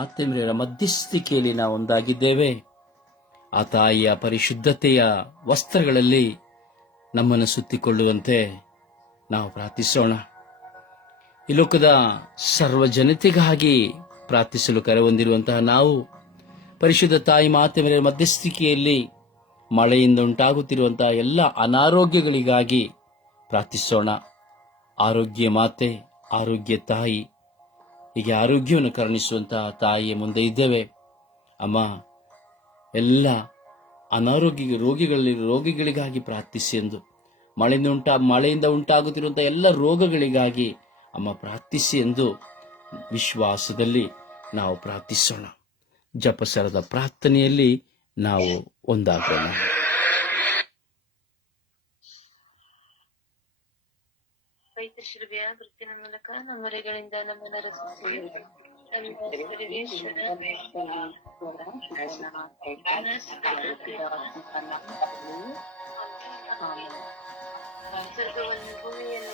ಆತ್ಮೀಯರ ಮಧ್ಯಸ್ಥಿಕೆಯಲ್ಲಿ ನಾವು ಒಂದಾಗಿದ್ದೇವೆ. ಆ ತಾಯಿಯ ಪರಿಶುದ್ಧತೆಯ ವಸ್ತ್ರಗಳಲ್ಲಿ ನಮ್ಮನ್ನು ಸುತ್ತಿಕೊಳ್ಳುವಂತೆ ನಾವು ಪ್ರಾರ್ಥಿಸೋಣ. ಈ ಲೋಕದ ಸರ್ವ ಜನತೆಗಾಗಿ ಪ್ರಾರ್ಥಿಸಲು ಕರೆ ಹೊಂದಿರುವಂತಹ ನಾವು ಪರಿಶುದ್ಧ ತಾಯಿ ಮಾತೆಯ ಮಧ್ಯಸ್ಥಿಕೆಯಲ್ಲಿ ಮಳೆಯಿಂದ ಉಂಟಾಗುತ್ತಿರುವಂತಹ ಎಲ್ಲ ಅನಾರೋಗ್ಯಗಳಿಗಾಗಿ ಪ್ರಾರ್ಥಿಸೋಣ. ಆರೋಗ್ಯ ಮಾತೆ, ಆರೋಗ್ಯ ತಾಯಿ ಹೀಗೆ ಆರೋಗ್ಯವನ್ನು ಕರುಣಿಸುವಂತಹ ತಾಯಿಯ ಮುಂದೆ ಇದ್ದೇವೆ. ಅಮ್ಮ, ಎಲ್ಲ ಅನಾರೋಗ್ಯ ರೋಗಿಗಳಲ್ಲಿ ರೋಗಿಗಳಿಗಾಗಿ ಪ್ರಾರ್ಥಿಸಿ ಎಂದು. ಮಳೆಯಿಂದ ಉಂಟಾ, ಮಳೆಯಿಂದ ಉಂಟಾಗುತ್ತಿರುವಂಥ ಎಲ್ಲ ರೋಗಗಳಿಗಾಗಿ ಅಮ್ಮ ಪ್ರಾರ್ಥಿಸಿ ಎಂದು ವಿಶ್ವಾಸದಲ್ಲಿ ನಾವು ಪ್ರಾರ್ಥಿಸೋಣ. ಜಪಸರದ ಪ್ರಾರ್ಥನೆಯಲ್ಲಿ ನಾವು ಒಂದಾಗೋಣ. ಪೈತೃಶ್ರವ್ಯ ವೃತ್ತಿನ ಮೂಲಕ ನಮ್ಮರೆಗಳಿಂದ ನಮ್ಮನ್ನ ರಚಿಸಿ ಸ್ವರ್ಗವನ್ನು ಭೂಮಿಯನ್ನು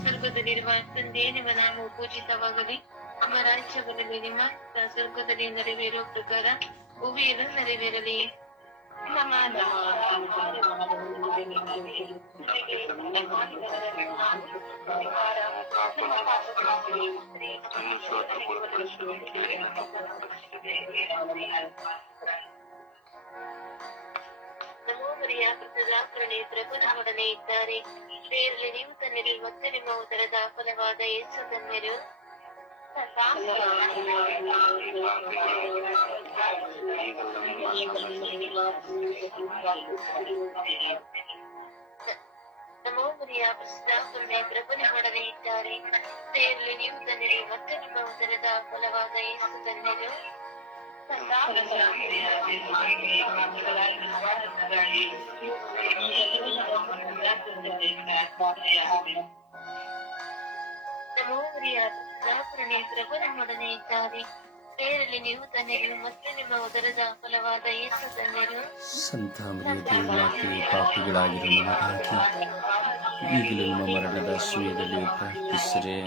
ಸ್ವರ್ಗದಲ್ಲಿರುವ ತಂದೆ ನಿಮ್ಮ ನಾಮವು ಪೂಜಿತವಾಗಲಿ ನಮ್ಮ ರಾಜ್ಯ ಬರಲಿ ನಿಮ್ಮ ಚಿತ್ತ ಸ್ವರ್ಗದಲ್ಲಿ ನೆರವೇರುವ ಪ್ರಕಾರ ಭೂಮಿಯಲ್ಲೂ ನೆರವೇರಲಿ ನಮ್ಮ ನಮೋ ಮರಿಯ ಪ್ರಸದಾಕರಣೆ ಪ್ರಭು ನಮ್ಮೊಡನೆ ಇದ್ದಾರೆ ಸ್ತ್ರೀಯರಲ್ಲಿ ನೀವು ತನ್ನಿರಿ ಮತ್ತು ನಿಮ್ಮ ಉದರದ ಫಲವಾದ ಯೇಸು ತನ್ನೆರು ನಮೋ ಮರಿಯ ಪ್ರಸದಾಕರಣೆ ಪ್ರಭು ನಮ್ಮೊಡನೆ ಇದ್ದಾರೆ ಸ್ತ್ರೀಯರಲ್ಲಿ ನೀವು ತನ್ನಿರಿ ಮತ್ತು ನಿಮ್ಮ ಉದರದ ಫಲವಾದ ಯೇಸು ತನ್ನೆರು ನಮೋ ಮರಿಯ ಪ್ರಸದಾಕರಣೆ ಪ್ರಭು ನಮ್ಮೊಡನೆ ಇದ್ದಾರೆ. ಪೇರಲ್ಲಿ ನೀವು ತನ್ನಿರಿ ಮತ್ತು ನಿಮ್ಮ ಉದರದ ಫಲವಾದ ಏಸು ತನ್ನೆರು ಸಂತ ನಮಗಾಗಿ ಈಗಲೂ ನಮ್ಮ ಮರಣದ ಸಮಯದಲ್ಲಿ ಪ್ರಾರ್ಥಿಸರೆ.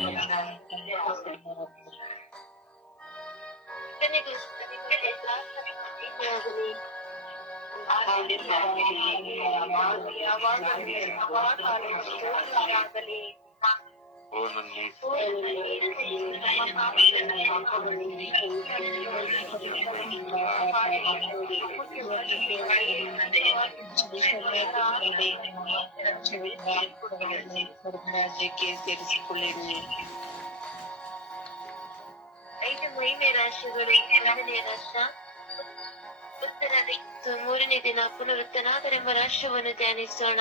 ಸೇರಿಸಿಕೊಳ್ಳಿರಿ ಐದು ಮಹಿಮೆ ರಾಶಿಗಳು ಎರಡನೇ ರಾಷ್ಟ್ರ ಉತ್ತರ ದಿಕ್ಕು ಮೂರನೇ ದಿನ ಪುನರುತ್ತನಾದರೆಂಬ ರಾಷ್ಟ್ರವನ್ನು ಧ್ಯಾನಿಸೋಣ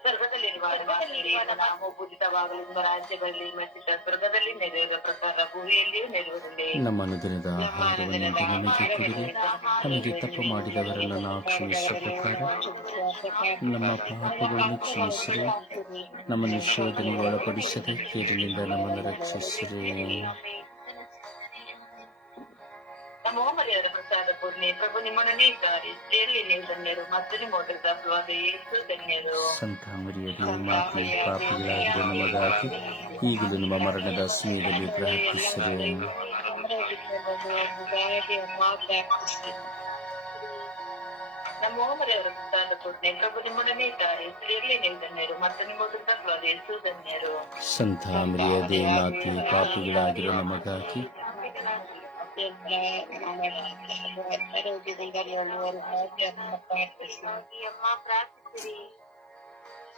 ಸ್ವರ್ಗದಲ್ಲಿರುವ ದಿನದ ಪ್ರಕಾರ ನಮ್ಮ ಆಹಾರವನ್ನು ನಮಗೆ ನಮಗೆ ತಪ್ಪು ಮಾಡಿದವರನ್ನು ನಾವು ಕ್ಷಮಿಸುವ ಪ್ರಕಾರ ನಮ್ಮ ಪಾಪಗಳನ್ನು ಕ್ಷಮಿಸಿರಿ. ನಮ್ಮನ್ನು ಶೋಧನೆಗೆ ಒಳಪಡಿಸದೆ ಕೇರಿನಿಂದ ನಮ್ಮನ್ನು ರಕ್ಷಿಸಿರಿ. ಪ್ರಸಾದ ಪೂರ್ಣಿ ಪ್ರಭು ನಿಮ್ಮೊಡನೆ ಇದ್ದಾರೆ ಸ್ತ್ರೀಯಲ್ಲಿ ನೀವು ಧನ್ಯರು? ಮತ್ತು ನಿಮ್ಮ ಉದರದ ಫಲವಾದ ಯೇಸು ಧನ್ಯರು? ಸಂತ ಮರಿಯದೇ ಮಾತೆ ನಮಗಾಗಿ ಈಗಲೂ ನಮ್ಮ ಮರಣದ ಸಮಯದಲ್ಲಿ ಪ್ರಾರ್ಥಿಸಿರಿ ನಮ್ಮ ಮರ್ಯಾದ ಪ್ರಸಾದ ಪೂರ್ಣಿ ಪ್ರಭು ನಿಮ್ಮೊಡನೆ ಇದ್ದಾರೆ ಸ್ತ್ರೀಯಲ್ಲಿ ನೀವು ಧನ್ಯರು? ಮತ್ತು ನಿಮ್ಮ ಫಲವಾದ ಯೇಸು ಧನ್ಯರು? ಸಂತ ಮರಿಯದೇ ಮಾತೆ ಪಾಪಿಗಳಾಗಿರೋ ನಮಗಾಗಿ ಈ ಅಮ್ಮ ಪ್ರಾರ್ಥಿಸಿರಿ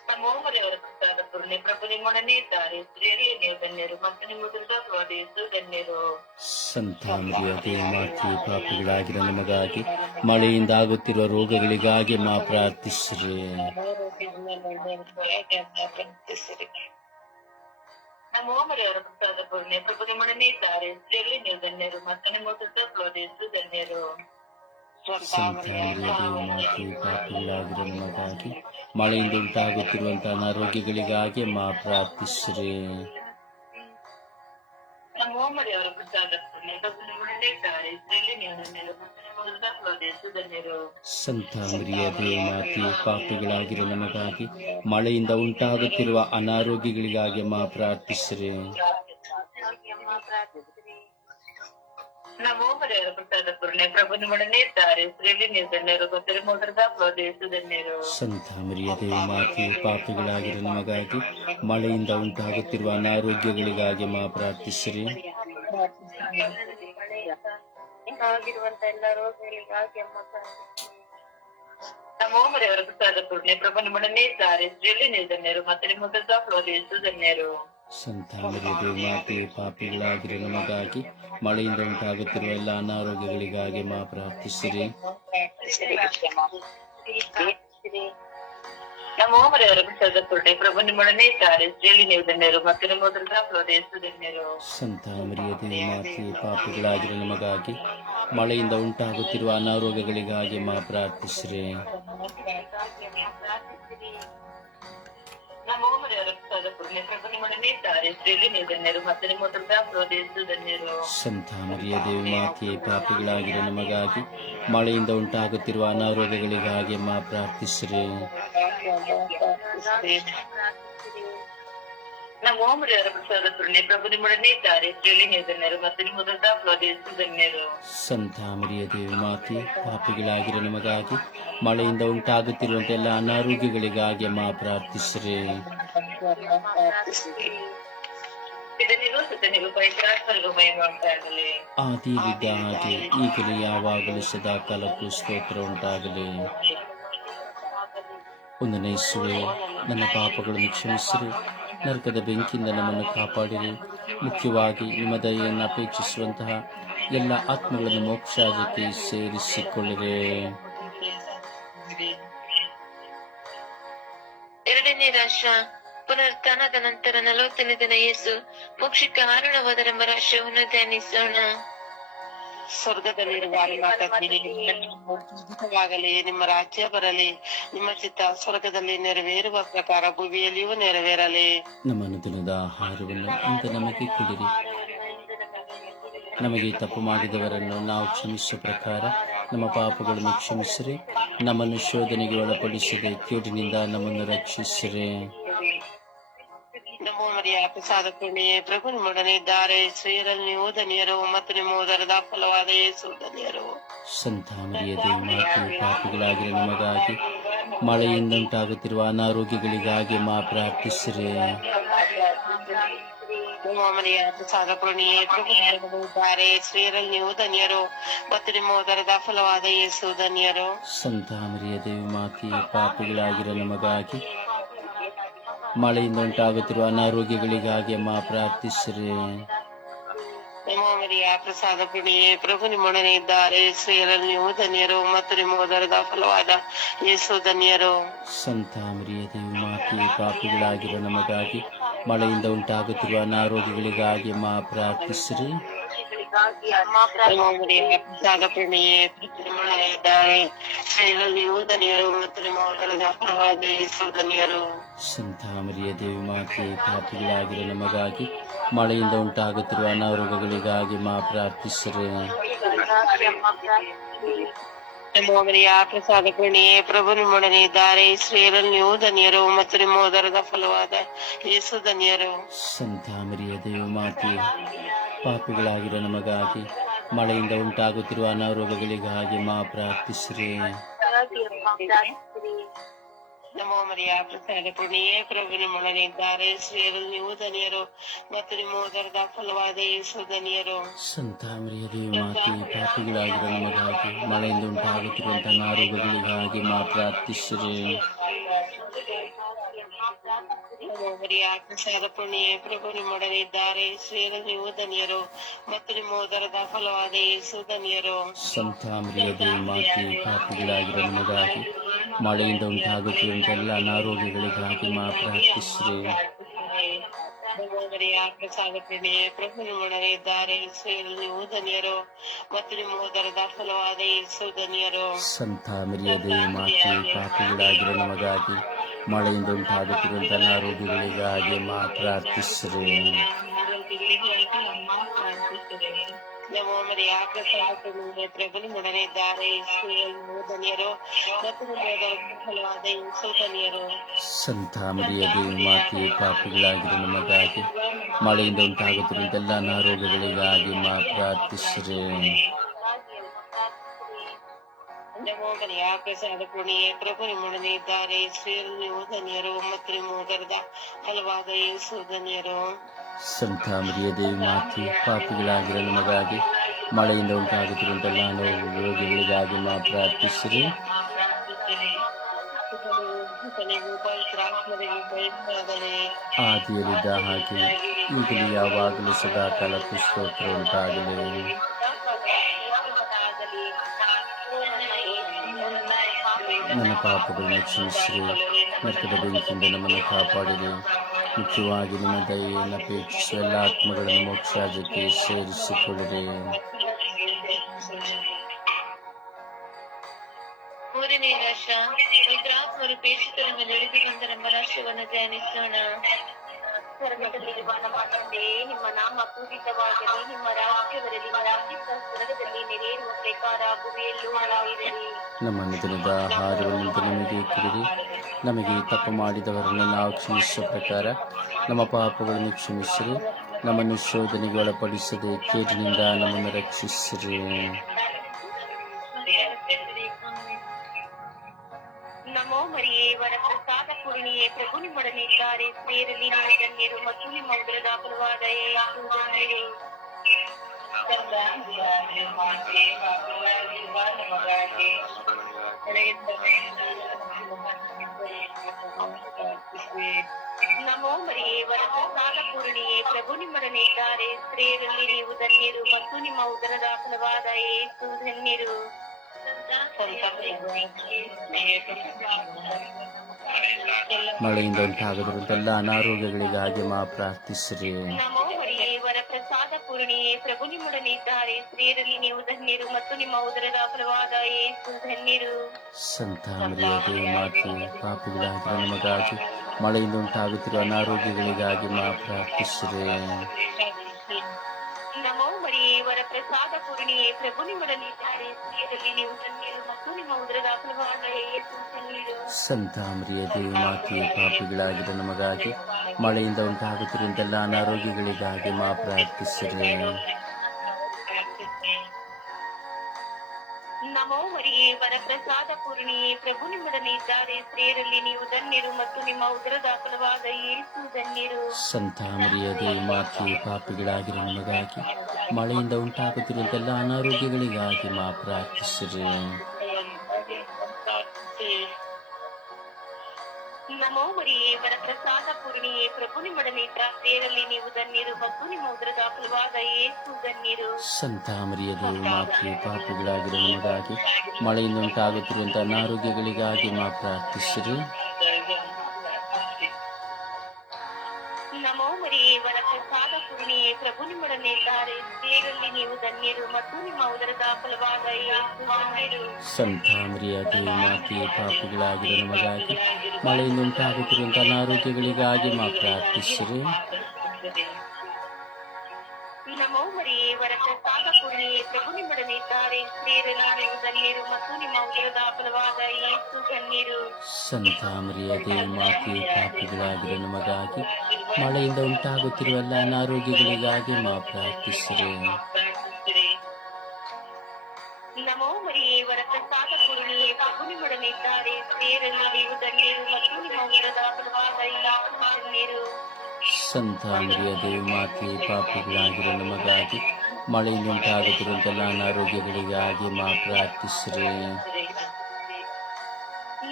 ನಮ್ಮ ಓಮರಿಯವರ ಪುತ್ರಾದ ಪೂರ್ಣೆ ಪ್ರಭು ನಿಮ್ಮೊಡನೆ ಇದ್ದಾರೆ ಸ್ತ್ರೀಯರಲ್ಲಿ ನೀವು ಧನ್ಯರು ಮತ್ತು ನಿಮ್ಮ ದುರ್ಗಾ ಯೇಸು ಧನ್ಯರು ಸಂತ ಮರಿಯ ದೇವಮಾತೆ ಪಾಪಿಗಳಾಗಿರೋ ನಮಗಾಗಿ ಮಳೆಯಿಂದ ಆಗುತ್ತಿರುವ ರೋಗಗಳಿಗಾಗಿ ಮಾ ಪ್ರಾರ್ಥಿಸ್ರಿ. ನಮ್ಮ ಓಮರಿಯವರ ಪುತ್ರಾದ ಪೂರ್ಣೆ ಪ್ರಭು ನಿಮ್ಮೊಡನೆ ಇದ್ದಾರೆ. ಸ್ತ್ರೀಯಲ್ಲಿ ನೀವು ಧನ್ಯರು ಮತ್ತು ನಿಮ್ಮ ದುರ್ಗಾ ಯೇಸು ಧನ್ಯರು ಮಳೆಯಿಂದ ಉಂಟಾಗುತ್ತಿರುವಂತಹ ಅನಾರೋಗ್ಯಗಳಿಗಾಗಿ ಮಾ ಪ್ರಾರ್ಥಿಸ್ರಿ. ನಮ್ಮ ಓಮರಿಯವರ ಪುತ್ರಾದ ಪೂರ್ಣೆ ಸಂತ ಮರಿಯ ದೇವಮಾತೆ ಪಾಪಿಗಳಾಗಿರೋ ನಮಗಾಗಿ ಮಳೆಯಿಂದ ಉಂಟಾಗುತ್ತಿರುವ ಅನಾರೋಗ್ಯಗಳಿಗಾಗಿ ಮಾ ಪ್ರಾರ್ಥಿಸ್ರಿ. ಸಂತ ಮರಿಯ ದೇವಮಾತೆ ಪಾಪಿಗಳಾಗಿರೋ ನಮಗಾಗಿ ಮಳೆಯಿಂದ ಉಂಟಾಗುತ್ತಿರುವ ಅನಾರೋಗ್ಯಗಳಿಗಾಗಿ ಮಾ ಪ್ರಾರ್ಥಿಸ್ರಿ. ಆಗಿರುವಂತ ಎಲ್ಲ ರೋಗಗಳಿಗಾಗಿ ಅಮ್ಮ ಪ್ರಾರ್ಥಿಸಿ. ನಮ್ಮ ಓಮರೆಯವರ ಪೂರ್ಣೆ ಪ್ರಭು ಇದ್ದಾರೆ. ಸ್ತ್ರೀಯಲ್ಲಿ ಧನ್ಯರು ಮತ್ತು ನಿಮ್ಮ ಧನ್ಯರು? ಸಂತ ಮರಿಯ ದೇವಮಾತೆ ಪಾಪಿಗಳಾಗಿರೋ ನಮಗಾಗಿ ಮಳೆಯಿಂದ ಉಂಟಾಗುತ್ತಿರುವ ಎಲ್ಲ ಅನಾರೋಗ್ಯಗಳಿಗಾಗಿ ಮಾ ಪ್ರಾರ್ಥಿಸಿರಿ. ನಮ್ಮ ಪ್ರಭು ನಿಮ್ಮೊಡನೆ ಇದ್ದಾರೆ. ಸ್ತ್ರೀಯಲ್ಲಿ ನೀವು ಧನ್ಯರು ಮತ್ತು ನಿಮ್ಮ ಧನ್ಯರು. ಸಂತ ಮರಿಯ ದೇವಮಾತೆ ಪಾಪಿಗಳಾಗಿರೋ ನಮಗಾಗಿ ಮಳೆಯಿಂದ ಉಂಟಾಗುತ್ತಿರುವ ಅನಾರೋಗ್ಯಗಳಿಗಾಗಿ ಮಾ ಪ್ರಾರ್ಥಿಸಿರಿ ನಮ್ಮ ದೇವಿ ಮಾತೆಯೇ ಪಾಪಿಗಳಾಗಿರೋ ನಮಗಾಗಿ ಮಳೆಯಿಂದ ಉಂಟಾಗುತ್ತಿರುವ ಅನಾರೋಗ್ಯಗಳಿಗಾಗಿ ಮಾ ಪ್ರಾರ್ಥಿಸಿರಿ. ನಮ್ಮ ಓಮರಿಯವರ ಪ್ರಭು ನಿಮ್ಮೊಡನೆ ಇದ್ದಾರೆ ಸ್ತ್ರೀಯಲ್ಲಿ ನೀವು ಧನ್ಯರು ಮತ್ತು ನಿಮ್ಮ ದುರ್ಗಾ ಯೇಸು ಧನ್ಯರು ಸಂತ ಮರಿಯ ದೇವಮಾತೆ ಪಾಪಿಗಳಾಗಿರೋ ನಮಗಾಗಿ ಮಳೆಯಿಂದ ಉಂಟಾಗುತ್ತಿರುವಂತ ಎಲ್ಲ ಅನಾರೋಗ್ಯಗಳಿಗಾಗಿ ಮಾ ಪ್ರಾರ್ಥಿಸ್ರೆ. ಆದಿಲಿದ್ದ ಹಾಗೆ ಈಗಲೂ ಯಾವಾಗಲೂ ಸದಾ ಕಾಲಕ್ಕೂ ಸ್ತೋತ್ರ ಉಂಟಾಗಲಿ. ಒಂದನೇ ಸುವೆ ನನ್ನ ಪಾಪಗಳನ್ನು ಕ್ಷಮಿಸಿರಿ. ನರಕದ ಬೆಂಕಿಯಿಂದ ನಮ್ಮನ್ನು ಕಾಪಾಡಿರಿ. ಮುಖ್ಯವಾಗಿ ನಿಮ್ಮ ದಯೆಯನ್ನು ಅಪೇಕ್ಷಿಸುವಂತಹ ಎಲ್ಲ ಆತ್ಮಗಳನ್ನು ಮೋಕ್ಷಾಜಕ್ಕೆ ಸೇರಿಸಿಕೊಳ್ಳಿರಿ. ಎರಡನೇ ರಾಷ್ಟ್ರ ಪುನರುತ್ಥಾನದ ನಂತರ ನಲವತ್ತನೇ ದಿನ ಯೇಸು ಮೋಕ್ಷಕ್ಕೆ ಆರುಣವಾದರೆಂಬ ರಾಷ್ಟ್ರವನ್ನು ಧ್ಯಾನಿಸೋಣ. ಸ್ವರ್ಗದಲ್ಲಿರುವ ಸುಖವಾಗಲಿ ನಿಮ್ಮ ರಾಜ್ಯ ಬರಲಿ, ನಿಮ್ಮ ಚಿತ್ತ ಸ್ವರ್ಗದಲ್ಲಿ ನೆರವೇರುವ ಪ್ರಕಾರ ಭೂಮಿಯಲ್ಲಿಯೂ ನೆರವೇರಲಿ. ನಮ್ಮ ದಿನದ ಆಹಾರವನ್ನು ಇಂದು ನಮಗೆ ಕೊಡಿರಿ. ನಮಗೆ ತಪ್ಪು ಮಾಡಿದವರನ್ನು ನಾವು ಕ್ಷಮಿಸುವ ಪ್ರಕಾರ ನಮ್ಮ ಪಾಪಗಳನ್ನು ಕ್ಷಮಿಸಿರಿ. ನಮ್ಮನ್ನು ಶೋಧನೆಗೆ ಒಳಪಡಿಸಿರಿ ಕೇಡಿನಿಂದ ನಮ್ಮನ್ನು ರಕ್ಷಿಸಿರಿ. ಮರಿಯ ಪ್ರಸಾದ ಪುಣ್ಯೆ ಪ್ರಭು ನಿಮ್ಮೊಡನೆ ಇದ್ದಾರೆ ಸ್ತ್ರೀಯರಲ್ಲಿ ನೀವು ಧನ್ಯರು ಮತ್ತು ನಿಮ್ಮ ಉದರದ ಫಲವಾದ ಯೇಸು ಧನ್ಯರು ಸಂತ ಮರಿಯ ದೇವಮಾತೆ ಪಾಪಿಗಳಾಗಿರೋ ನಮಗಾಗಿ. ಮಳೆಯಿಂದ ಉಂಟಾಗುತ್ತಿರುವ ಅನಾರೋಗ್ಯಗಳಿಗಾಗಿ ಮಾ ಪ್ರಾರ್ಥಿಸಿರಿ. ಮರಿಯ ಪ್ರಸಾದ ಪುಣ್ಯೆ ಪ್ರಭು ನಿಮ್ಮೊಡನೆ ಇದ್ದಾರೆ ಸ್ತ್ರೀಯರಲ್ಲಿ ನೀವು ಧನ್ಯರು ಮತ್ತು ನಿಮ್ಮ ಉದರದ ಫಲವಾದ ಯೇಸು ಧನ್ಯರು ಸಂತ ಮರಿಯ ದೇವಮಾತೆ ಪಾಪಿಗಳಾಗಿರೋ ನಮಗಾಗಿ. ಮಳೆಯಿಂದ ಉಂಟಾಗುತ್ತಿರುವ ಅನಾರೋಗ್ಯಗಳಿಗಾಗಿ ಮಾ ಪ್ರಾರ್ಥಿಸ್ರಿ. ಮರಿಯ ಪ್ರಸಾದ ಪುಣ್ಯೆ ಪ್ರಭು ನಿಮ್ಮೊಡನೆ ಇದ್ದಾರೆ. ಶ್ರೀಯರನ್ನು ನೀವು ಧನ್ಯರು ಮತ್ತು ನಿಮ್ಮ ಉದರದ ಫಲವಾದ ಯೇಸು ಧನ್ಯರು. ಸಂತ ಮರಿಯ ಮಾತಿ ಪಾಪಿಗಳಾಗಿರುವ ನಮಗಾಗಿ ಮಳೆಯಿಂದ ಉಂಟಾಗುತ್ತಿರುವ ಅನಾರೋಗ್ಯಗಳಿಗಾಗಿ ಮಾ ಪ್ರಾರ್ಥಿಸಿರಿ. ನಮೋ ದೇವಿ ಮಾತೆ ಇದ್ದಾರೆ. ಧನ್ಯರು ಮತ್ತು ನಿಮ್ಮ ಧನ್ಯರು ಸಂತ ಮರಿಯ ಪಾಪಿಗಳಾಗಿರೋ ನಮಗಾಗಿ ಮಳೆಯಿಂದ ಉಂಟಾಗುತ್ತಿರುವ ಅನಾರೋಗ್ಯಗಳಿಗಾಗಿ ಮಾ ಪ್ರಾರ್ಥಿಸಿರಿ. ನಮೋ ಮರಿಯ ಪ್ರಸಾದ ಪುಣ್ಯೆ ಪ್ರಭು ನಿಮ್ಮೊಡನೆ ಇದ್ದಾರೆ ಸ್ತ್ರೀಯರಲ್ಲಿ ನೀವು ಧನ್ಯರು ಮತ್ತು ನಿಮ್ಮ ಫಲವಾದ ಯೇಸು ಧನ್ಯರು. ಸಂತಾಮರಿಯ ದೇವ ದೇವಮಾತೆ ಪಾಪಿಗಳಾಗಿರೋ ನಮಗಾಗಿ ಮಳೆಯಿಂದ ಉಂಟಾಗುತ್ತಿರುವ ಅನಾರೋಗ್ಯಗಳಿಗಾಗಿ ಮಾ ಪ್ರಾರ್ಥಿಸಿರಿ. ನಮೋ ಮರಿಯ ಪ್ರಸಾದ ಪ್ರಭು ನಿಮ್ಮೊಡನೆ ಇದ್ದಾರೆ. ಸ್ತ್ರೀಯರಲ್ಲಿ ನೀವು ಮತ್ತು ನಿಮ್ಮ ಉದರದ ಫಲವಾದ ಯೇಸು ಧನ್ಯರು. ಸಂತ ಮರಿಯ ದೇವಮಾತೆ ಪಾಪಿಗಳಾಗಿರೋ ನಮಗಾಗಿ ಮಳೆಯಿಂದ ಉಂಟಾಗುತ್ತಿರುವಂತಹ ಅನಾರೋಗ್ಯಗಳಿಗಾಗಿ ಮಾತ್ರ ಪ್ರಾರ್ಥಿಸಿರಿ ಮರಿಯ ಪ್ರಸಾದ ಪುಣ್ಯ ಪ್ರಭು ನಿಮ್ಮೊಡನೆ ಇದ್ದಾರೆ ಸ್ತ್ರೀಯರಲ್ಲಿ ನೀವು ಧನ್ಯರು ಮತ್ತು ನಿಮ್ಮ ಉದರದ ಫಲವಾದ ಯೇಸು ಧನ್ಯರು. ಸಂತ ಮರಿಯದೇ ಮಾತೆ ಪಾಪಿಗಳಾಗಿರೋ ನಮಗಾಗಿ ಮಳೆಯಿಂದ ಉಂಟಾಗುತ್ತಿರುವಂತೆಲ್ಲ ಅನಾರೋಗ್ಯಗಳಿಗಾಗಿ ಮಾ ಪ್ರಾರ್ಥಿಸ್ರಿ. ಪ್ರಭು ನಿಮ್ಮೊಡನೆ ಇದ್ದಾರೆ ಸ್ತ್ರೀಯರಲ್ಲಿ ನೀವು ಧನ್ಯರು ಮತ್ತು ನಿಮ್ಮ ಉದರದ ಫಲವಾದ ಯೇಸು ಧನ್ಯರು. ಸಂತ ಮರಿಯದೇ ಮಾತೆ ಪಾಪಿಗಳಾಗಿರೋ ನಮಗಾಗಿ ಮಳೆಯಿಂದ ಉಂಟಾಗುತ್ತಿರುವಂಥ ಅನಾರೋಗ್ಯಗಳಿಗಾಗಿ ಮಾತ್ರ ಯೇಸು ಧನ್ಯರು ಸಂತ ನಮಗಾಗಿ ಮಳೆಯಿಂದ ಉಂಟಾಗುತ್ತಿರುವಂತೆಲ್ಲ ಅನಾರೋಗ್ಯಗಳಿಗಾಗಿ ಮಾತ್ರ ಪ್ರಾರ್ಥಿಸ್ರಿ ನಮೋ ಮರಿಯ ಪ್ರಸಾದ ಪುಣ್ಯ ಪ್ರಭು ನಿಮ್ಮೊಡನೆ ಇದ್ದಾರೆ ಶ್ರೀ ನೀವು ಧನ್ಯರು ಮತ್ತು ನಿಮ್ಮ ಉದರದ ಫಲವಾದ ಯೇಸು ಧನ್ಯರು ಸಂತ ದೇವಿ ಮಾತೆ ಪಾಪಿಗಳಾಗಿರೋ ನಮಗಾಗಿ ಮಳೆಯಿಂದ ಉಂಟಾಗುತ್ತಿರುವಂತೆಲ್ಲ ಮಾತ್ರ ಮಾ ಮಾತ್ರ ಅರ್ಪಿಸಿರಿ. ಆದಿಯಲ್ಲಿದ್ದ ಹಾಗೆ ಈಗಲೂ ಯಾವಾಗಲೂ ಸದಾಕಾಲಕ್ಕೂ ಸ್ತೋತ್ರ ಉಂಟಾಗಲಿ. ನನ್ನ ಪಾಪಗಳನ್ನು ಕ್ಷಮಿಸಿರಿ. ನರಕದ ಬೆಂಕಿಯಿಂದ ನಮ್ಮನ್ನು ಕಾಪಾಡಿರಿ. ಮುಖ್ಯವಾಗಿ ನಿಮ್ಮ ದಯೆಯನ್ನು ಅಪೇಕ್ಷಿಸುವ ಎಲ್ಲ ಆತ್ಮಗಳನ್ನು ಮೋಕ್ಷಕ್ಕೆ ಸೇರಿಸಿಕೊಳ್ಳಿರಿ. ಮೂರನೇ ರಾಶ ಪವಿತ್ರಾತ್ಮರು ಪೇಕ್ಷಿತರ ಮೇಲೆ ಇಳಿದುಕೊಂಡ ನಮ್ಮ ರಾಷ್ಟ್ರವನ್ನು ಧ್ಯಾನಿಸೋಣ. ಸ್ವರ್ಗದಲ್ಲಿರುವ ನಮ್ಮ ತಂದೆ ನಿಮ್ಮ ನಾಮ ಪೂಜಿತವಾಗಲಿ. ನಿಮ್ಮ ರಾಜ್ಯ ಬರಲಿ ನಿಮ್ಮ ರಾಜ್ಯದ ಸ್ವರ್ಗದಲ್ಲಿ ನೆರೆಯಿರುವ ಪ್ರಕಾರ ಭೂಮಿಯಲ್ಲೂ ನೆರವೇರಲಿ ನಮ್ಮ ದಿನದ ಆಹಾರವನ್ನು ನಮಗೆ ಕೊಡಿರಿ ನಮಗೆ ತಪ್ಪು ಮಾಡಿದವರನ್ನು ನಾವು ಕ್ಷಮಿಸುವ ಪ್ರಕಾರ ನಮ್ಮ ಪಾಪಗಳನ್ನು ಕ್ಷಮಿಸಿರಿ. ನಮ್ಮನ್ನು ಶೋಧನೆಗೆ ಒಳಪಡಿಸದೆ ಕೇಟಿನಿಂದ ನಮ್ಮನ್ನು ರಕ್ಷಿಸಿರಿ. ನಮೋ ಮರಿಯೇ ಪ್ರಸಾದ ಪೂರ್ಣಿಯೇ, ಪ್ರಭು ನಿಮ್ಮೊಡನೆ ಇದ್ದಾರೆ. ನಾಳೆ ಗಣ್ಯರು ಮತ್ತು ನಿಮ್ಮ ನಮೋ ಮರಿಯೇ ವರ ಪ್ರಸಾದ ಪೂರ್ಣಿಯೇ ಪ್ರಭು ನಿಮ್ಮೊಡನೆ ಇದ್ದಾರೆ ಸ್ತ್ರೀಯರಲ್ಲಿ ನೀವು ಧನ್ಯರು ಮತ್ತು ನಿಮ್ಮ ಉದರದ ಫಲವಾದ ಏಸು ಧನ್ಯರು ಮಳೆಯಿಂದ ಉಂಟಾಗದಿರುವಂತೆಲ್ಲ ಅನಾರೋಗ್ಯಗಳಿಗಾಗಿ ಮಾ ಪ್ರಾರ್ಥಿಸ್ರಿ. ನಮೋ ಪ್ರಸಾದ ಪೂರ್ಣಿಯೇ ಪ್ರಭು ನಿಮ್ಮೊಡನೆ ಇದ್ದಾರೆ ಸ್ತ್ರೀಯರಲ್ಲಿ ನೀವು ಧನ್ಯರು ಮತ್ತು ನಿಮ್ಮ ಉದರದ ಫಲವಾದ ಏಸು ಧನ್ಯರು. ಸಂತ ನಮಗಾಗಿ ಮಳೆಯಿಂದ ಉಂಟಾಗುತ್ತಿರುವ ಅನಾರೋಗ್ಯಗಳಿಗಾಗಿ ಮಾ ಪ್ರಾರ್ಥಿಸಿರಿ. ನಮೋ ಮರಿಯೇ ವರ ಪ್ರಸಾದ ಪೂರ್ಣಿಯೇ, ಪ್ರಭು ನಿಮ್ಮೊಡನೆ ಇದ್ದಾರೆ. ಸ್ತ್ರೀಯರಲ್ಲಿ ನೀವು ಧನ್ಯರು ಮತ್ತು ನಿಮ್ಮ ಉದರದ ಫಲವಾದ ಯೇಸು ಧನ್ಯರು ಸಂತ ಮರಿಯ ಮಾತೆ ನಮಗಾಗಿ ಮಳೆಯಿಂದ ಉಂಟಾಗುತ್ತಿರುವಂತೆಲ್ಲ ಅನಾರೋಗ್ಯಗಳಿಗಾಗಿ ಮಾ ಪ್ರಾರ್ಥಿಸಿರಿ. ನಮೋ ವರಪ್ರಸಾದ ವರ ಪ್ರಸಾದ ಪೂರ್ಣಿಯೇ ಪ್ರಭು ನಿಮ್ಮೊಡನೆ ಇದ್ದಾರೆ. ಸ್ತ್ರೀಯರಲ್ಲಿ ನೀವು ಧನ್ಯರು ಮತ್ತು ನಿಮ್ಮ ಉದರದ ಫಲವಾದ ಯೇಸು ಧನ್ಯರು. ಸಂತ ಮರಿಯದೇ ಮಾತೆ ಪಾಪಿಗಳಾಗಿರ ನಮಗಾಗಿ. ಮಳೆಯಿಂದ ಉಂಟಾಗುತ್ತಿರುವಂತೆಲ್ಲ ಅನಾರೋಗ್ಯಗಳಿಗಾಗಿ ಮಾ ಪ್ರಾರ್ಥಿಸಿರಿ ನಮೋ ಮರಿಯೇ ವರ ಪ್ರಸಾದ ಪೂರ್ಣಿಯೇ ಪ್ರಭು ನಿಮ್ಮೊಡನೆ ಇದ್ದ ನೀವು ಧನ್ಯರು ಮತ್ತು ನಿಮ್ಮ ಉದರದ ಫಲವಾದ ಏಸು ಧನ್ಯರು. ಸಂತ ಮರಿಯ ಮಾತೆ ಪಾಪಿಗಳಾಗಿರೋ ನಮಗಾಗಿ ಮಳೆಯಿಂದ ಉಂಟಾಗುತ್ತಿರುವಂತಹ ಅನಾರೋಗ್ಯಗಳಿಗಾಗಿ ಮಾ ಪ್ರಾರ್ಥಿಸಿರಿ. ವರ ಪ್ರಸಾದ ಪುಣ್ಯೇ ಪ್ರಭು ನಿಮ್ಮೊಡನೆ ಇದ್ದಾರೆ. ದೇವರಲ್ಲಿ ನೀವು ಧನ್ಯರು ಮತ್ತು ನಿಮ್ಮ ಉದರದ ಫಲವಾದ ಸಂತ ಮರಿಯ ಮಾತೆ ಪಾಪಿಗಳಾಗಿರೋ ನಮಗಾಗಿ ಮಳೆಯಿಂದ ಉಂಟಾಗುತ್ತಿರುವಂತಹ ಅನಾರೋಗ್ಯಗಳಿಗಾಗಿ ಮಾತ್ರ ಪ್ರಾರ್ಥಿಸಿರಿ ನಮೋ ಮರಿಯೇ ವರ ಪ್ರಸಾದ ಪೂರ್ಣಿಯೇ ಪ್ರಭು ನಿಮ್ಮೊಡನೆ ಇದ್ದಾರೆ ಸ್ತ್ರೀಯರಲ್ಲಿ ನೀವು ಧನ್ಯರು ಮತ್ತು ನಿಮ್ಮ ಉದರದ ಫಲವಾದ ಯೇಸು ಧನ್ಯರು ಸಂತ ಮರಿಯ ಮಾತೆ ಪಾಪಿಗಳಾಗಿರೋ ನಮಗಾಗಿ ಮಳೆಯಿಂದ ಉಂಟಾಗುತ್ತಿರುವ ಎಲ್ಲ ಅನಾರೋಗ್ಯಗಳಿಗಾಗಿ ಮಾ ಪ್ರಾರ್ಥಿಸಿರಿ. ನಮೋ ಮರಿಯೇ ವರ ಪ್ರಸಾದ ಪೂರ್ಣಿಯೇ ಪ್ರಭು ನಿಮ್ಮೊಡನೆ ಇದ್ದಾರೆ ಸ್ತ್ರೀಯರಲ್ಲಿ ನೀವು ಧನ್ಯರು ಮತ್ತು ನಿಮ್ಮ ಉದರದ ಫಲವಾದ ಯೇಸು ಧನ್ಯರು ಸಂತ ಮರಿಯ ಮಾತೆ ಪಾಪಿಗಳಾಗಿರೋ ನಮಗಾಗಿ ಮಳೆಯಿಂದ ಉಂಟಾಗುತ್ತಿರುವಂತೆಲ್ಲ ಅನಾರೋಗ್ಯಗಳಿಗಾಗಿ ಮಾ ಪ್ರಾರ್ಥಿಸ್ರಿ.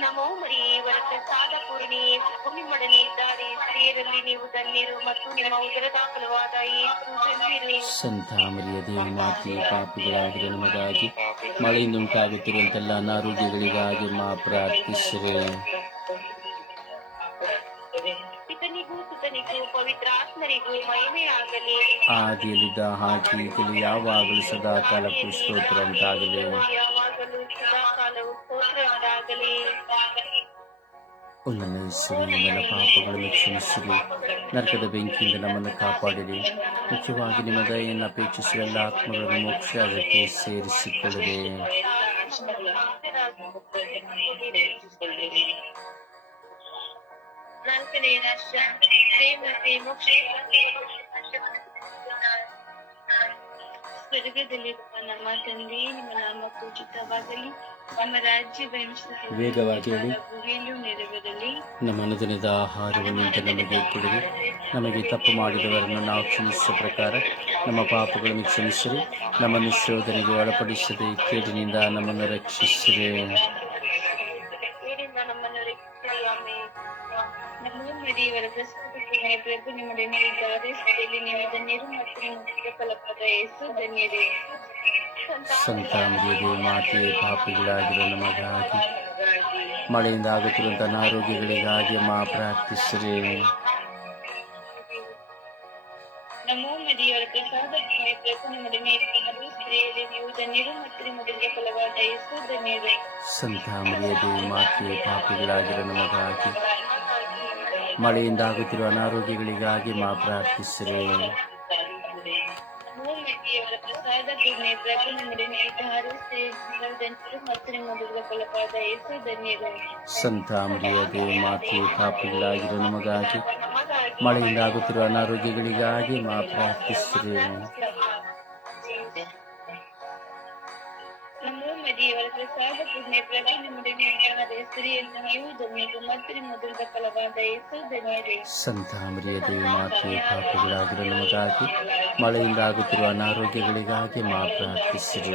ನಮೋ ಮರಿಯೇ ವರಕ ಪ್ರಸಾದ ಪೂರ್ಣಿಯೇ ಪ್ರಭು ನಿಮ್ಮೊಡನೆ ಇದ್ದಾರೆ ಸ್ತ್ರೀಯರಲ್ಲಿ ನೀವು ಧನ್ಯರು ಮತ್ತು ನಿಮ್ಮ ಉದರದ ಫಲವಾದ ಯೇಸು ಧನ್ಯರು ಸಂತ ಮರಿಯ ದೇವ ಮಾತೆ ಪಾಪಿಗಳಾಗಿರೋ ನಮಗಾಗಿ ಮಳೆಯಿಂದ ಉಂಟಾಗುತ್ತಿರುವಂತೆಲ್ಲ ಅನಾರೋಗ್ಯಗಳಿಗಾಗಿ ಮಾ ಪ್ರಾರ್ಥಿಸಿರೆ. ಪಿತನಿಗೂ ಸುತನಿಗೂ ಪವಿತ್ರಾತ್ಮರಿಗೂ ಮಹಿಮೆಯಾಗಲಿ ಆದಿಯಲ್ಲಿದ್ದ ಹಾಗೆ ಈಗಲೂ ಯಾವಾಗಲೂ ಸದಾ ಕಾಲಕ್ಕೂ ಸ್ತೋತ್ರ ಉಂಟಾಗಲಿ ಯಾವಾಗಲೂ ಸದಾಕಾಲವು ಸ್ತೋತ್ರ ಉಂಟಾಗಲಿ ಒಲ್ಲನ ಯೇಸುವಿನ ನನ್ನ ಪಾಪಗಳನ್ನು ಕ್ಷಮಿಸಿರಿ. ನರಕದ ಬೆಂಕಿಯಿಂದ ನಮ್ಮನ್ನು ಕಾಪಾಡಿರಿ. ಮುಖ್ಯವಾಗಿ ನಿಮ್ಮ ದಯೆಯನ್ನು ಅಪೇಕ್ಷಿಸಿದ ಎಲ್ಲ ಆತ್ಮಗಳನ್ನು ಮೋಕ್ಷ ಅದಕ್ಕೆ ಸೇರಿಸಿಕೊಳ್ಳಿರಿ. ನಮ್ಮ ವೇಗವಾಗಿ ನಮ್ಮ ಅನುದಿನದ ಆಹಾರವನ್ನು ನಮಗೆ ಕೊಡಿರಿ. ನಮಗೆ ತಪ್ಪು ಮಾಡಿದವರನ್ನು ನಾವು ಕ್ಷಮಿಸಿದ ಪ್ರಕಾರ ನಮ್ಮ ಪಾಪಗಳನ್ನು ಕ್ಷಮಿಸಿರಿ. ನಮ್ಮನ್ನು ಶೋಧನೆಗೆ ಒಳಪಡಿಸದೆ ಕೇಡಿನಿಂದ ನಮ್ಮನ್ನು ರಕ್ಷಿಸಿರಿ. ಪ್ರಭು ನಿಮ್ಮೊಡನೆ ಇದ್ದಾರೆ ಸ್ತ್ರೀಯಲ್ಲಿ ನೀವು ಧನ್ಯರು ಮತ್ತು ನಿಮ್ಮ ಫಲವಾದ ಯೇಸು ಧನ್ಯರೇ. ಸಂತಾನದೇವಿ ಮಾತೆ ಪಾಪಿಗಳಾಗಿರೋ ನಮಗಾಗಿ ಮಳೆಯಿಂದ ಆಗುತ್ತಿರುವಂಥ ಅನಾರೋಗ್ಯಗಳಿಗಾಗಿ ಮಾ ಪ್ರಾರ್ಥಿಸ್ರಿ. ನಮೋ ಮದಿಯವರ ಪ್ರಸಾದ ಪ್ರಭು ನಿಮ್ಮೊಡನೆ ಇದ್ದಾರೆ ಸ್ತ್ರೀಯಲ್ಲಿ ನೀವು ಧನ್ಯರು ಮತ್ತು ನಿಮ್ಮ ಪುತ್ರ ಫಲವಾದ ಯೇಸು ಧನ್ಯರೇ. ಸಂತಾನದೇವಿ ಮಾತೆ ಪಾಪಿಗಳಾಗಿರೋ ನಮಗಾಗಿ ಮಳೆಯಿಂದ ಆಗುತ್ತಿರುವ ಅನಾರೋಗ್ಯಗಳಿಗಾಗಿ ಮಾ ಪ್ರಾರ್ಥಿಸಿರಿ. ನಮೋ ಮರಿಯವರ ಪ್ರಸಾದಕ್ಕೆ ಪ್ರಭು ನಿಮ್ಮೊಡನೆ ಇದ್ದಾರೆ ಸ್ತ್ರೀಯಲ್ಲಿ ನೀವು ಧನ್ಯರು ಮತ್ತು ನಿಮ್ಮ ಪುತ್ರ ಫಲವಾದ ಯೇಸು ಧನ್ಯರೇ ಸಂತ ಮರಿಯದೆ ಮಾತು ಪಾಪಿಗಳಾಗಿರೋ ನಮಗಾಗಿ ಮಳೆಯಿಂದ ಆಗುತ್ತಿರುವ ಅನಾರೋಗ್ಯಗಳಿಗಾಗಿ ಮಾ ಪ್ರಾರ್ಥಿಸಿರಿ. ನಮೋ ಮದಿಯವರ ಪ್ರಸಾದ ಪುಣ್ಯ ಪ್ರಭು ನಿಮ್ಮೊಡನೆ ಧನ್ಯರೇ ಸಂತ ಮರಿಯದೆ ಮಾತೆಯೇ ಪಾಪಿಗಳಾಗಿರೋ ನಮಗಾಗಿ ಮಳೆಯಿಂದ ಆಗುತ್ತಿರುವ ಅನಾರೋಗ್ಯಗಳಿಗಾಗಿ ಮಾ ಪ್ರಾರ್ಥಿಸಿರಿ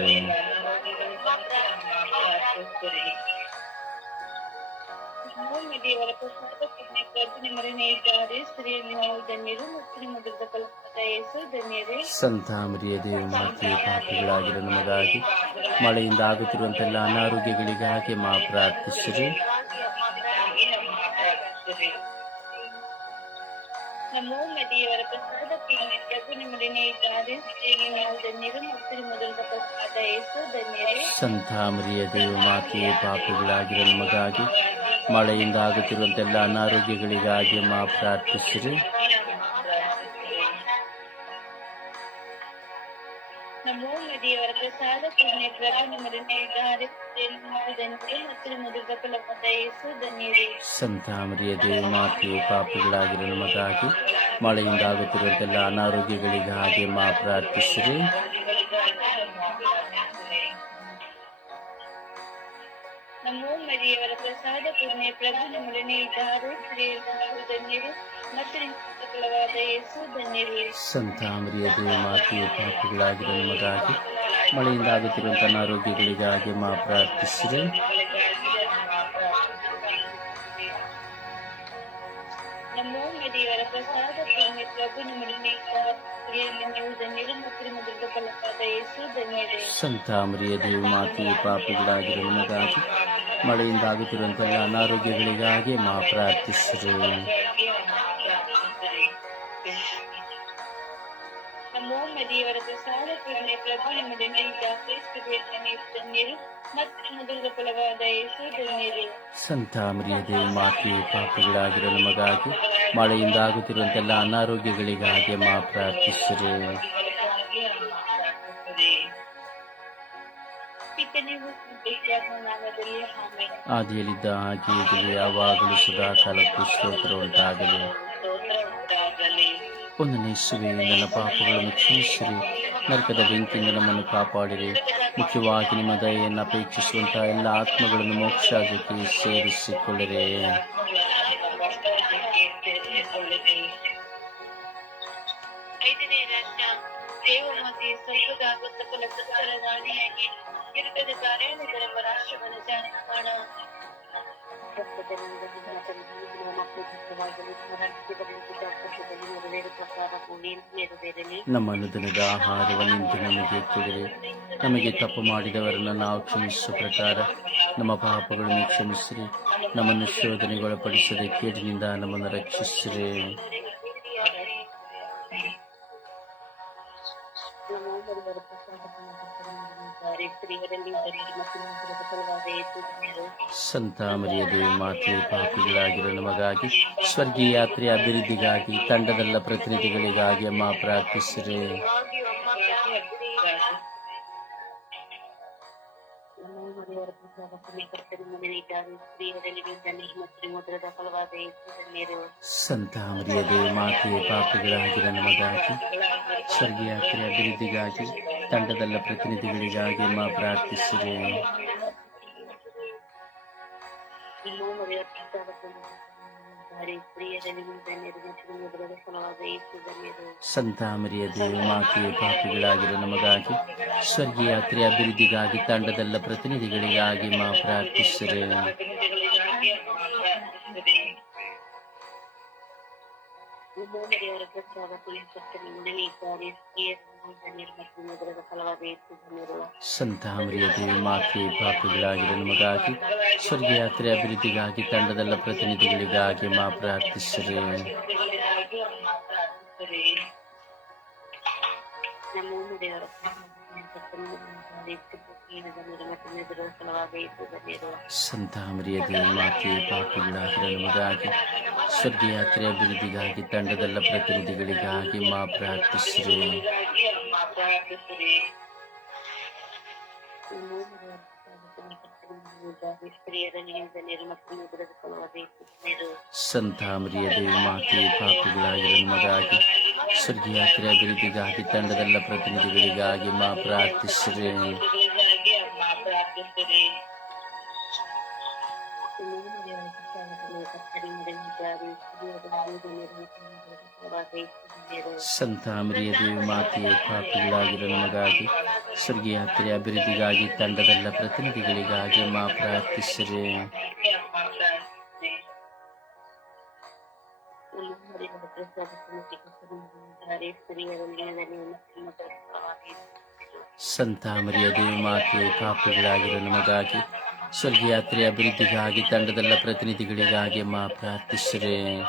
ನಮೋ ಮರಿಯವರ ಪ್ರಸಾದ ಪುಣ್ಯ ಪ್ರಭು ನಿಮ್ಮೊಡನೆ ಇದ್ದಾರೆ ಸ್ತ್ರೀಯಲ್ಲಿ ನೀವು ಧನ್ಯರು ಮತ್ತು ನಿಮ್ಮ ಉದರದ ಫಲವಾದ ಯೇಸು ಧನ್ಯರೇ. ಸಂತ ಮರಿಯದೆ ಮಾತೆಯೇ ಪಾಪಿಗಳಾಗಿರೋ ನಮಗಾಗಿ ಮಳೆಯಿಂದ ಆಗುತ್ತಿರುವಂತೆಲ್ಲ ಅನಾರೋಗ್ಯಗಳಿಗಾಗಿ ಮಾ ಪ್ರಾರ್ಥಿಸಿರಿ. ನಮೋ ಮರಿಯವರ ಪ್ರಸಾದ ಪುಣ್ಯ ಪ್ರಭು ನಿಮ್ಮೊಡನೆ ಇದ್ದಾರೆ ಸ್ತ್ರೀಯಲ್ಲಿ ನೀವು ಧನ್ಯರು ಮತ್ತು ನಿಮ್ಮ ಉದರದ ಫಲವಾದ ಯೇಸು ಧನ್ಯರೇ. ಸಂತ ಮರಿಯದೆ ಮಾತೆಯೇ ಪಾಪಿಗಳಾಗಿರೋ ನಮಗಾಗಿ ಮಳೆಯಿಂದ ಆಗುತ್ತಿರುವಂತೆಲ್ಲ ಅನಾರೋಗ್ಯಗಳಿಗಾಗಿ ಮಾ ಪ್ರಾರ್ಥಿಸಿರಿ ನಮೋ ಮರಿಯವರ ಪ್ರಸಾದ ಪುಣ್ಯ ಪ್ರಭು ನಿಮ್ಮೊಡನೆ ಇದ್ದಾರೆ ಸ್ತ್ರೀಯಲ್ಲಿ ನೀವು ಧನ್ಯರು ಮತ್ತು ನಿಮ್ಮ ಉದರದ ಫಲವಾದ ಯೇಸು ಧನ್ಯರೇ ಸಂತ ಮರಿಯದೆ ಮಾತೆಯೇ ಪಾಪಿಗಳಾಗಿರೋ ನಮಗಾಗಿ ಮಳೆಯಿಂದ ಆಗುತ್ತಿರುವಂತೆಲ್ಲ ಅನಾರೋಗ್ಯಗಳಿಗಾಗಿ ಮಾ ಪ್ರಾರ್ಥಿಸಿರಿ ನಮೋ ಮರಿಯವರ ಪ್ರಸಾದ ಪುಣ್ಯ ಪ್ರಭು ನಿಮ್ಮೊಡನೆ ಇದ್ದಾರೆ ಸ್ತ್ರೀಯಲ್ಲಿ ನೀವು ಧನ್ಯರು. ಮತ್ತು ಯೇಸು ಧನ್ಯರೇ. ಸಂತ ಮರಿಯ ಮಾತೆಯೇ ಪಾಪಿಗಳಾಗಿರೋ ನಮಗಾಗಿ ಮಳೆಯಿಂದ ಆಗುತ್ತಿರುವಂಥ ಅನಾರೋಗ್ಯಗಳಿಗಾಗಿ ಮಾ ಪ್ರಾರ್ಥಿಸಿದೆ ನಮೋ ಮರಿಯವರ ಪ್ರಸಾದ ಪುಣ್ಯ ಪ್ರಭು ನಿಮ್ಮೊಡನೆ ಇದ್ದಾರೆ ಸಂತ ಮರಿಯದೆ ಮಾತೆಯೇ ಪಾಪಿಗಳಾಗಿರೋ ನಮಗಾಗಿ ಮಳೆಯಿಂದ ಆಗುತ್ತಿರುವಂತಹ ಅನಾರೋಗ್ಯಗಳಿಗಾಗಿ ಮಾ ಪ್ರಾರ್ಥಿಸಿದರು ಪ್ರಸಾದ ಪ್ರಭು ಧನ್ಯರು ಮತ್ತು ಫಲವಾದ ಯೇಸು ಧನ್ಯರೇ ಸಂತ ಮರಿಯದೆ ಪಾಪಗಳಾಗಿರೋ ನಮಗಾಗಿ ಮಳೆಯಿಂದ ಆಗುತ್ತಿರುವಂತೆಲ್ಲ ಅನಾರೋಗ್ಯಗಳಿಗಾಗಿ ಮಾ ಪ್ರಾರ್ಥಿಸಿರಿ. ಆದಿಯಲ್ಲಿದ್ದ ಹಾಗೆ ಈಗಲೂ ಯಾವಾಗಲೂ ಸದಾ ಕಾಲಕ್ಕೂ ಸ್ತೋತ್ರ ಉಂಟಾಗಲಿ ಒಂದನೇ ಯೇಸುವೆ ನನ್ನ ಪಾಪಗಳನ್ನು ಕ್ಷಮಿಸಿರಿ. ನರಕದ ಬೆಂಕಿಯಿಂದ ನಮ್ಮನ್ನು ಕಾಪಾಡಿರಿ. ಮುಖ್ಯವಾಗಿ ನಿಮ್ಮ ದಯೆಯನ್ನು ಅಪೇಕ್ಷಿಸುವಂತಹ ಎಲ್ಲ ಆತ್ಮಗಳನ್ನು ಮೋಕ್ಷಕ್ಕೆ ಸೇರಿಸಿಕೊಳ್ಳಿರಿ. ಮಕ್ಕಳು ಸುಖವಾಗಲಿ ರಾಣಿಯಾಗಿ ಇರುಗದ ನೆರವೇರು ರಾಷ್ಟ್ರವನ್ನು ನೆರವೇರಲಿ ನಮ್ಮ ಅನುದಿನದ ಆಹಾರವನ್ನು ನಮಗೆ ಕೊಡಿರಿ ನಮಗೆ ತಪ್ಪು ಮಾಡಿದವರನ್ನು ನಾವು ಕ್ಷಮಿಸುವ ಪ್ರಕಾರ ನಮ್ಮ ಪಾಪಗಳನ್ನು ಕ್ಷಮಿಸಿರಿ, ನಮ್ಮನ್ನು ಶೋಧನೆಗೊಳಪಡಿಸದೆ ಕೇಡಿನಿಂದ ನಮ್ಮನ್ನು ರಕ್ಷಿಸಿರಿ. ಪ್ರಸಾದ ಮರಿಯ ದೇವಿ. ಸಂತ ಮಾತೆ ಪಾಪಿಗಳಾಗಿರೋ ನಮಗಾಗಿ, ಸ್ವರ್ಗೀಯ ಯಾತ್ರೆಯ ಅಭಿವೃದ್ಧಿಗಾಗಿ, ತಂಡದಲ್ಲ ಪ್ರತಿನಿಧಿಗಳಿಗಾಗಿ ಅಮ್ಮ ಪ್ರಾರ್ಥಿಸಿರಿ ಸಂತ ಮರಿಯ ದೇವಿ. ಸಂತ ಮಾತೆ ಪಾಪಿಗಳಾಗಿರೋ ನಮಗಾಗಿ, ಸ್ವರ್ಗೀಯ ಯಾತ್ರೆಯ ಅಭಿವೃದ್ಧಿಗಾಗಿ ತಂಡದಲ್ಲ ಪ್ರತಿನಿಧಿಗಳಿಗಾಗಿ ಮಾ ಪ್ರಾರ್ಥಿಸಿರಿ. ಸಂತ ಮರಿಯ ಪ್ರಸಾದ ಮಾತೆಯ ಪಾಪಿಗಳಾಗಿರೋ ನಮಗಾಗಿ ಸ್ವರ್ಗೀಯ ಯಾತ್ರೆ ಅಭಿವೃದ್ಧಿಗಾಗಿ ತಂಡದಲ್ಲ ಪ್ರತಿನಿಧಿಗಳಿಗಾಗಿ ಮಾ ಪ್ರಾರ್ಥಿಸಿರಿ. ಧನ್ಯರು ಮತ್ತು ಮುದ್ರದ ಫಲವಾದ ಯೇಸು ಧನ್ಯರು. ಸಂತ ಮರಿಯದೆ ಮಾತೆ ಪಾಪಿಗಳಾಗಿರೋ ನಮಗಾಗಿ ಸ್ವರ್ಗಯಾತ್ರೆ ಅಭಿವೃದ್ಧಿಗಾಗಿ ತಂಡದಲ್ಲ ಪ್ರತಿನಿಧಿಗಳಿಗಾಗಿ ಮಾ ಪ್ರಾರ್ಥಿಸಿರಿ. ನಮ್ಮ ದೇವರ ಮತ್ತು ಮೆದುಳು ಫಲವಾದ ಯೇಸು ಧನ್ಯರು. ಸಂತ ಮರಿಯದೆ ಮಾತೆ ಪಾಪಿಗಳಾಗಿರೋ ನಮಗಾಗಿ ಸ್ವರ್ಗೀಯ ಯಾತ್ರೆಯ ಅಭಿವೃದ್ಧಿಗಾಗಿ ತಂಡದಲ್ಲ ಪ್ರತಿನಿಧಿಗಳಿಗಾಗಿ ಮಾ ಪ್ರಾರ್ಥಿಸಿರಿ ನಮ್ಮ ದೇವರ ಪುಣ್ಯಕರ್ತರು ಸ್ತ್ರೀಯರಲ್ಲಿ ಧನ್ಯರು ಮತ್ತು ಮೆದುಳು ಫಲವಾದ ಯೇಸು ಧನ್ಯರು. ಸಂತ ಮರಿಯದೆ ಮಾತೆ ಪಾಪಿಗಳಾಗಿರೋ ನಮಗಾಗಿ ಸ್ವರ್ಗೀಯ ಯಾತ್ರೆಯ ಅಭಿವೃದ್ಧಿಗಾಗಿ ತಂಡದಲ್ಲ ಪ್ರತಿನಿಧಿಗಳಿಗಾಗಿ ಮಾ ಪ್ರಾರ್ಥಿಸಿರಿ ಸಂತ ಮರಿಯದೆ ಮಾತೆ ಪಾಪಿಗಳಾಗಿರೋ ನಮಗಾಗಿ ಸ್ವರ್ಗೀಯ ಯಾತ್ರೆಯ ಅಭಿವೃದ್ಧಿಗಾಗಿ ತಂಡದಲ್ಲ ಪ್ರತಿನಿಧಿಗಳಿಗಾಗಿ ಮಾ ಪ್ರಾರ್ಥಿಸಿರಿ ಸಂತ ದೇವಿ ಮಾತೆ ಪಾಪಿಗಳಾಗಿರೋ ನಮಗಾಗಿ ಸ್ವರ್ಗ ಯಾತ್ರೆ ಅಭಿವೃದ್ಧಿಗಾಗಿ, ತಂಡದಲ್ಲ ಪ್ರತಿನಿಧಿಗಳಿಗಾಗಿ ಮಾ ಪ್ರಾರ್ಥಿಸಿರಿ.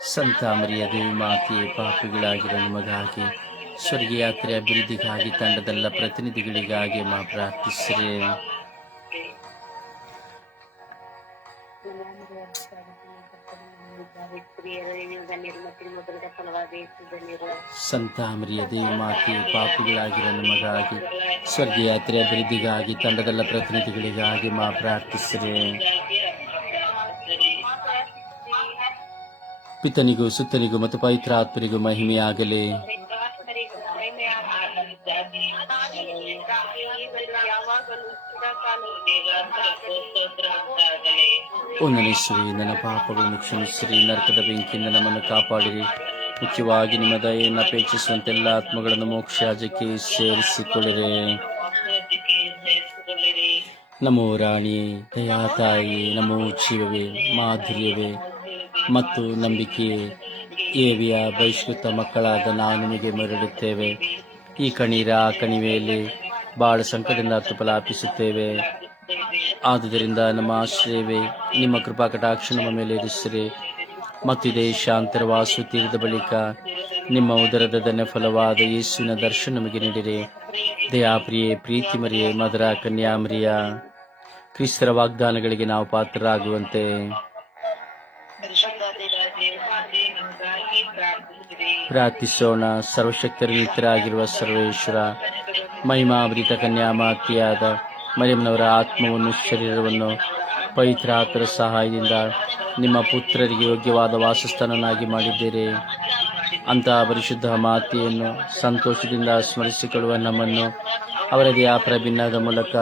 ಸಂತ ಮರಿಯ ದೇವಿ ಮಾತೆ ಪಾಪಿಗಳಾಗಿರೋ ನಮಗಾಗಿ ಸ್ವರ್ಗ ಯಾತ್ರೆ ಅಭಿವೃದ್ಧಿಗಾಗಿ, ತಂಡದಲ್ಲ ಪ್ರತಿನಿಧಿಗಳಿಗಾಗಿ ಮಾ ಪ್ರಾರ್ಥಿಸಿರಿ. ಧನ್ಯರು ಸಂತ ಮರಿಯದೆ ಮಾತೆ, ಪಾಪಿಗಳಾಗಿರೋ ನಮಗಾಗಿ ಸ್ವರ್ಗಯಾತ್ರೆ ಅಭಿವೃದ್ಧಿಗಾಗಿ, ತಂಡದಲ್ಲ ಪ್ರತಿನಿಧಿಗಳಿಗಾಗಿ ಮಾ ಪ್ರಾರ್ಥಿಸಿರಿ. ಪಿತನಿಗೂ, ಸುತ್ತನಿಗೂ ಮತ್ತು ಪವಿತ್ರ ಆತ್ಮರಿಗೂ ಮಹಿಮೆಯಾಗಲಿ ಶ್ರೀ ನನ್ನ ಪಾಪಗಳನ್ನು ಕ್ಷಮಿಸಿರಿ, ನರಕದ ಬೆಂಕಿಯಿಂದ ನಮ್ಮನ್ನು ಕಾಪಾಡಿರಿ. ಮುಖ್ಯವಾಗಿ ನಿಮ್ಮ ದಯೆಯನ್ನು ಅಪೇಕ್ಷಿಸುವಂತೆ ಎಲ್ಲ ಆತ್ಮಗಳನ್ನು ಮೋಕ್ಷಾಜಕ್ಕೆ ಸೇರಿಸಿಕೊಳ್ಳಿರಿ. ನಮೋ ರಾಣಿ, ದಯಾ ತಾಯಿ, ನಮೋ ಜೀವವೇ, ಮಾಧುರ್ಯವೇ. ಮತ್ತು ನಂಬಿಕೆಯೇ ಏವಿಯ ಬಹಿಷ್ಕೃತ ಮಕ್ಕಳಾದ ನಾವು ನಿಮಗೆ ಮರಳುತ್ತೇವೆ. ಈ ಕಣೀರ ಆ ಕಣಿವೆಯಲ್ಲಿ ಬಹಳ ಸಂಕಟದಿಂದ ತುಪಲಾಪಿಸುತ್ತೇವೆ ಆದುದರಿಂದ ನಮ್ಮ ಆಶ್ರಯವೇ, ನಿಮ್ಮ ಕೃಪಾ ಕಟಾಕ್ಷ ನಮ್ಮ ಮೇಲೆ ಇರಿಸಿರಿ. ಮತ್ತಿದೇ ಶಾಂತರವಾಸು ತೀರಿದ ಬಳಿಕ ನಿಮ್ಮ ಉದರದ ಫಲವಾದ ಯೇಸುವಿನ ದರ್ಶನ ನಮಗೆ ನೀಡಿರಿ. ದಯಾಪ್ರಿಯೆ ಪ್ರೀತಿ ಮರಿಯೆ ಮಧುರ ಕನ್ಯಾಮರಿಯ ಕ್ರಿಸ್ತರ ವಾಗ್ದಾನಗಳಿಗೆ ನಾವು ಪಾತ್ರರಾಗುವಂತೆ. ಪ್ರಾರ್ಥಿಸೋಣ, ಸರ್ವಶಕ್ತರ ಮಿತ್ರರಾಗಿರುವ ಸರ್ವೇಶ್ವರ ಮಹಿಮಾವ್ರಿತ ಕನ್ಯಾ ಮಾತಿಯಾದ ಮರಿಯಮ್ಮನವರ ಆತ್ಮವನ್ನು ಶರೀರವನ್ನು ಪವಿತ್ರಾತರ ಸಹಾಯದಿಂದ ನಿಮ್ಮ ಪುತ್ರರಿಗೆ ಯೋಗ್ಯವಾದ ವಾಸಸ್ಥಾನನಾಗಿ ಮಾಡಿದ್ದೀರಿ. ಅಂತಹ ಪರಿಶುದ್ಧ ಮಾತೆಯನ್ನು ಸಂತೋಷದಿಂದ ಸ್ಮರಿಸಿಕೊಳ್ಳುವ ನಮ್ಮನ್ನು ಅವರಿಗೆ ಆ ಪ್ರಭಿನ್ನದ ಮೂಲಕ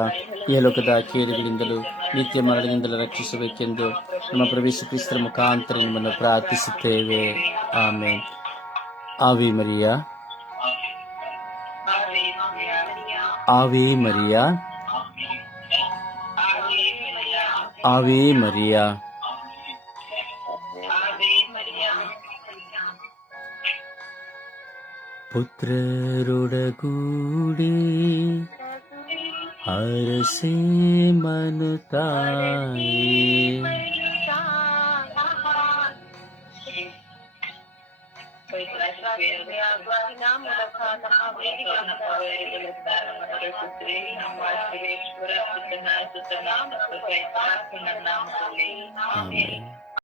ಈ ಲೋಕದ ಕೇರುಗಳಿಂದಲೂ ನಿತ್ಯ ಮರಣದಿಂದಲೂ ರಕ್ಷಿಸಬೇಕೆಂದು ನಮ್ಮ ಪ್ರವೇಶ ಕ್ರಿಸ್ತರ ಮುಖಾಂತರ ನಿಮ್ಮನ್ನು ಪ್ರಾರ್ಥಿಸುತ್ತೇವೆ. ಆಮೇಲೆ ಆವಿ ಮರಿಯಾ. ಆವಿ ಮರಿಯ. ಆವಿ ಮರಿಯಾ. पुत्ररुडगूडे हर से Amen.